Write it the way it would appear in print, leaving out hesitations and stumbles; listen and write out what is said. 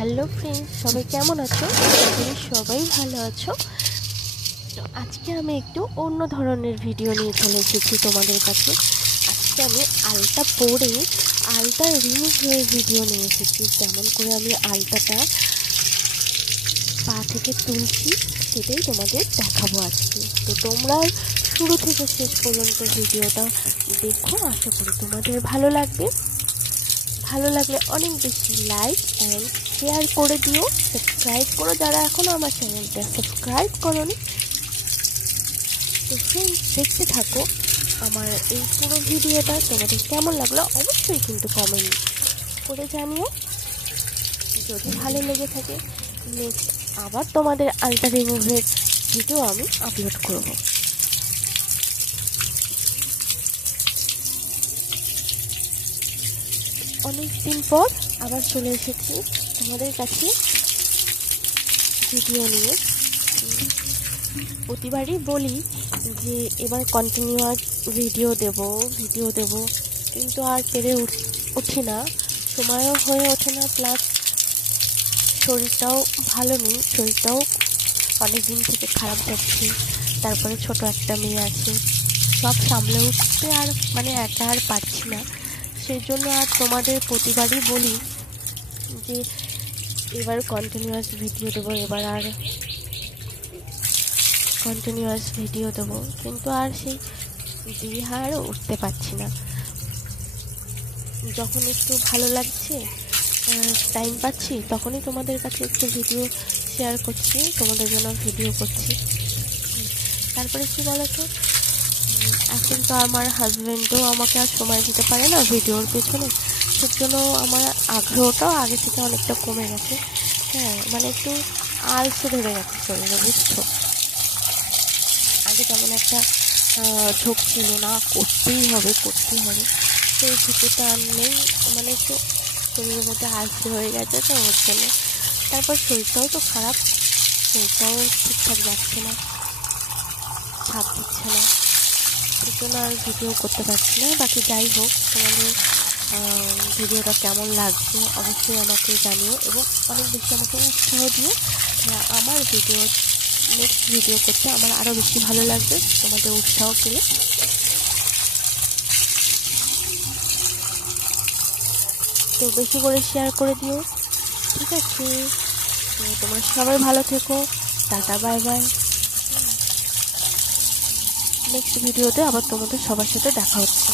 Hello friends, সবাই কেমন আছো? আশা করি সবাই ভালো আছো। তো আজকে আমি একটু অন্য ধরনের ভিডিও নিয়ে চলে এসেছি তোমাদের কাছে। আজকে আমি আলতা পরে আলতা রিমুভ হয়ে ভিডিও নিয়ে এসেছি। যেমন করে আমি আলতাটা পা থেকে তুলছি সেটাই তোমাদের দেখাবো আজকে। তো তোমরা শুরু থেকে শেষ পর্যন্ত ভিডিওটা দেখো, আশা করি তোমাদের ভালো লাগবে। ভালো লাগলে অনেক বেশি লাইক অ্যান্ড শেয়ার করে দিও, সাবস্ক্রাইব করো যারা এখনও আমার চ্যানেলটা সাবস্ক্রাইব করোনি। তো ফ্রেন্ডস, দেখতে থাকো আমার এই পুরো ভিডিওটা। তোমাদের কেমন লাগলো অবশ্যই কিন্তু কমেন্ট করে জানিও। যদি ভালো লেগে থাকে নেক্সট আবার তোমাদের আলতা রিমুভের ভিডিও আমি আপলোড করব। অনেক দিন পর আবার চলে এসেছি তোমাদের কাছে ভিডিও নিয়ে। প্রতিবারই বলি যে এবার কন্টিনিউয়াস ভিডিও দেব, কিন্তু আর পেরে উঠি না, সময়ও হয়ে ওঠে না, প্লাস শরীরটাও ভালো নেই, শরীরটাও অনেক দিন থেকে খারাপ যাচ্ছে। তারপরে ছোট একটা মেয়ে আছে, সব সামলে উঠতে আর একা আর পারছি না। সেই জন্য আর তোমাদের প্রতিবারই বলি যে এবার কন্টিনিউয়াস ভিডিও দেবো, কিন্তু আর সেই দিহার উঠতে পারছি না। যখন একটু ভালো লাগছে, টাইম পাচ্ছি, তখনই তোমাদের কাছে একটু ভিডিও শেয়ার করছি, তোমাদের জন্য ভিডিও করছি। তারপরে কি বলতো, এখন তো আমার হাজব্যান্ডও আমাকে আর সময় দিতে পারে না ভিডিওর পেছনে, সেই জন্য আমার আগ্রহটাও আগে থেকে অনেকটা কমে গেছে। একটু আলসে ধরে গেছে শরীরে, বুঝছো। আগে তেমন একটা ঝোঁক ছিল না, করতেই হবে, সেই ঝুঁকিটা আর নেই। একটু শরীরের মধ্যে আলসে হয়ে গেছে, তো ওর জন্য। তারপর শরীরটাও তো খারাপ, শরীরটাও ঠিকঠাক যাচ্ছে না, ছাপ দিচ্ছে না, সেই জন্য আর ভিডিও করতে পারছি না। বাকি যাই হোক, তোমাদের ভিডিওটা কেমন লাগছে অবশ্যই আমাকে জানিও, এবং অনেক বেশি আমাকে উৎসাহ দিও। আমার নেক্সট ভিডিও করতে আমার আরও বেশি ভালো লাগবে তোমাদের উৎসাহ পেলে। তো বেশি করে শেয়ার করে দিও, ঠিক আছে? তো তোমরা সবাই ভালো থেকো, টাটা, বাই বাই। নেক্সট ভিডিওতে আবার তোমাদের সবার সাথে দেখা হচ্ছে।